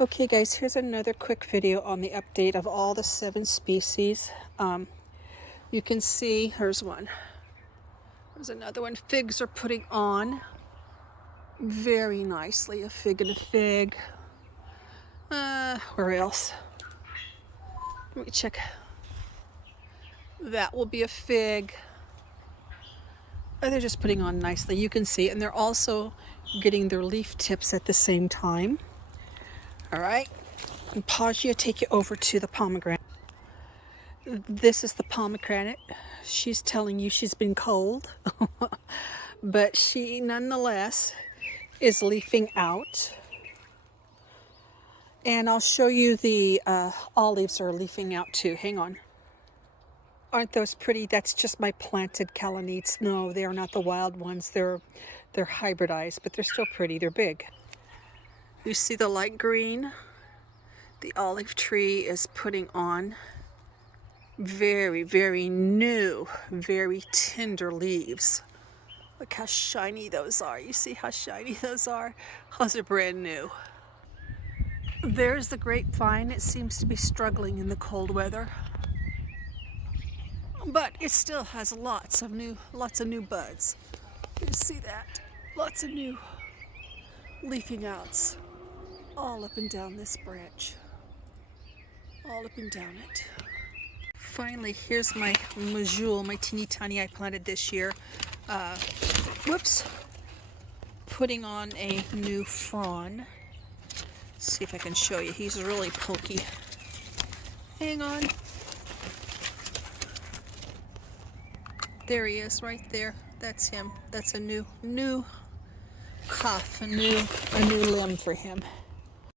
Okay guys, here's another quick video on the update of all the 7 species. You can see, here's one. There's another one. Figs are putting on very nicely. A fig and a fig. Where else? Let me check. That will be a fig. They're just putting on nicely. You can see, and they're also getting their leaf tips at the same time. All right. And pause you, take you over to the pomegranate. This is the pomegranate. She's telling you she's been cold, but she nonetheless is leafing out. And I'll show you the olives are leafing out too. Hang on. Aren't those pretty? That's just my planted Calla. No, they are not the wild ones. They're hybridized, but they're still pretty. They're big. You see the light green? The olive tree is putting on very, very new, very tender leaves. Look how shiny those are. You see how shiny those are? Those are brand new. There's the grapevine. It seems to be struggling in the cold weather, but it still has lots of new buds. You see that? Lots of new leafing outs all up and down this branch. All up and down it. Finally, here's my majule, my teeny tiny I planted this year. Putting on a new frond. See if I can show you. He's really pokey. Hang on. There he is, right there. That's him. That's a new cuff, a new limb for him.